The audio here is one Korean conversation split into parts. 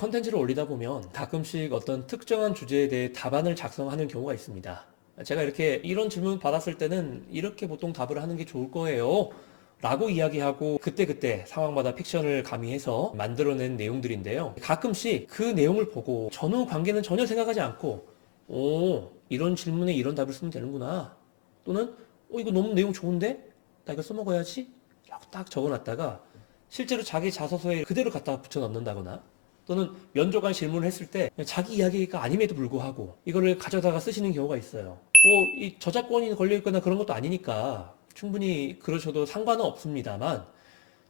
컨텐츠를 올리다 보면 가끔씩 어떤 특정한 주제에 대해 답안을 작성하는 경우가 있습니다. 제가 이렇게 이런 질문 받았을 때는 이렇게 보통 답을 하는 게 좋을 거예요 라고 이야기하고 그때그때 상황마다 픽션을 가미해서 만들어낸 내용들인데요. 가끔씩 그 내용을 보고 전후 관계는 전혀 생각하지 않고 이런 질문에 이런 답을 쓰면 되는구나, 또는 이거 너무 내용 좋은데? 나 이거 써먹어야지? 라고 딱 적어놨다가 실제로 자기 자소서에 그대로 갖다 붙여 넣는다거나, 또는 면접관 질문을 했을 때 자기 이야기가 아님에도 불구하고 이거를 가져다가 쓰시는 경우가 있어요. 이 저작권이 걸려있거나 그런 것도 아니니까 충분히 그러셔도 상관은 없습니다만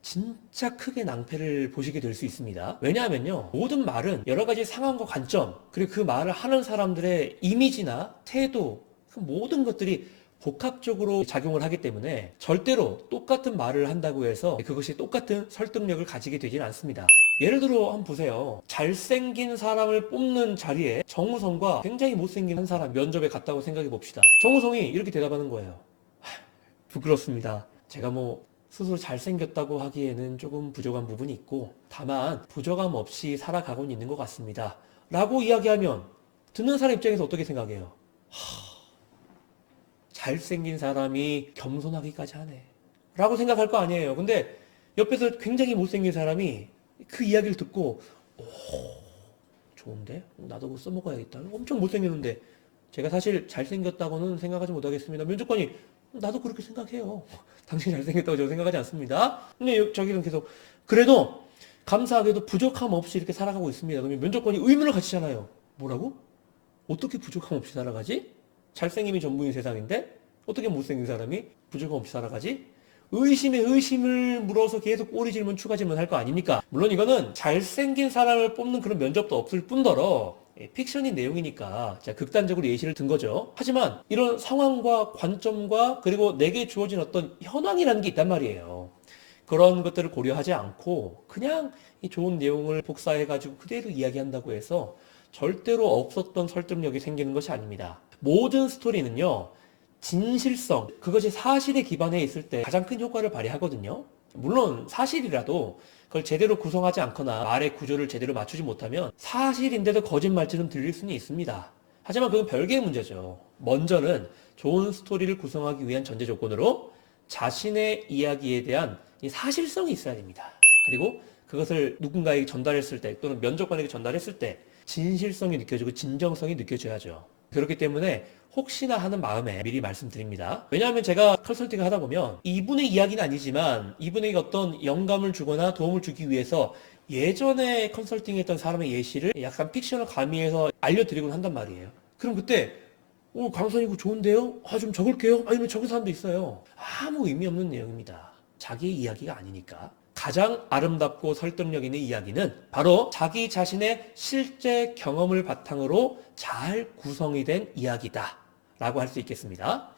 진짜 크게 낭패를 보시게 될 수 있습니다. 왜냐하면요, 모든 말은 여러 가지 상황과 관점, 그리고 그 말을 하는 사람들의 이미지나 태도, 그 모든 것들이 복합적으로 작용을 하기 때문에 절대로 똑같은 말을 한다고 해서 그것이 똑같은 설득력을 가지게 되지는 않습니다. 예를 들어 한번 보세요. 잘생긴 사람을 뽑는 자리에 정우성과 굉장히 못생긴 한 사람 면접에 갔다고 생각해 봅시다. 정우성이 이렇게 대답하는 거예요. 부끄럽습니다. 제가 스스로 잘생겼다고 하기에는 조금 부족한 부분이 있고 다만 부족함 없이 살아가고는 있는 것 같습니다 라고 이야기하면 듣는 사람 입장에서 어떻게 생각해요? 잘생긴 사람이 겸손하기까지 하네 라고 생각할 거 아니에요. 근데 옆에서 굉장히 못생긴 사람이 그 이야기를 듣고 좋은데? 나도 그거 써먹어야겠다. 엄청 못생겼는데 제가 사실 잘생겼다고는 생각하지 못하겠습니다. 면접관이 나도 그렇게 생각해요. 당신이 잘생겼다고 저는 생각하지 않습니다. 근데 저기는 계속 그래도 감사하게도 부족함 없이 이렇게 살아가고 있습니다. 그러면 면접관이 의문을 가지잖아요. 뭐라고? 어떻게 부족함 없이 살아가지? 잘생김이 전부인 세상인데 어떻게 못생긴 사람이 부족함 없이 살아가지? 의심에 의심을 물어서 계속 꼬리 질문 추가 질문 할 거 아닙니까? 물론 이거는 잘생긴 사람을 뽑는 그런 면접도 없을 뿐더러 픽션인 내용이니까 제가 극단적으로 예시를 든 거죠. 하지만 이런 상황과 관점과 그리고 내게 주어진 어떤 현황이라는 게 있단 말이에요. 그런 것들을 고려하지 않고 그냥 이 좋은 내용을 복사해가지고 그대로 이야기한다고 해서 절대로 없었던 설득력이 생기는 것이 아닙니다. 모든 스토리는요, 진실성, 그것이 사실에 기반해 있을 때 가장 큰 효과를 발휘하거든요. 물론 사실이라도 그걸 제대로 구성하지 않거나 말의 구조를 제대로 맞추지 못하면 사실인데도 거짓말처럼 들릴 수는 있습니다. 하지만 그건 별개의 문제죠. 먼저는 좋은 스토리를 구성하기 위한 전제 조건으로 자신의 이야기에 대한 이 사실성이 있어야 됩니다. 그리고 그것을 누군가에게 전달했을 때 또는 면접관에게 전달했을 때 진실성이 느껴지고 진정성이 느껴져야죠. 그렇기 때문에 혹시나 하는 마음에 미리 말씀드립니다. 왜냐하면 제가 컨설팅을 하다 보면 이분의 이야기는 아니지만 이분에게 어떤 영감을 주거나 도움을 주기 위해서 예전에 컨설팅했던 사람의 예시를 약간 픽션을 가미해서 알려드리곤 한단 말이에요. 그럼 그때 강사님 이거 좋은데요? 좀 적을게요. 이러면 적은 사람도 있어요. 아무 의미 없는 내용입니다. 자기의 이야기가 아니니까. 가장 아름답고 설득력 있는 이야기는 바로 자기 자신의 실제 경험을 바탕으로 잘 구성이 된 이야기다 라고 할 수 있겠습니다.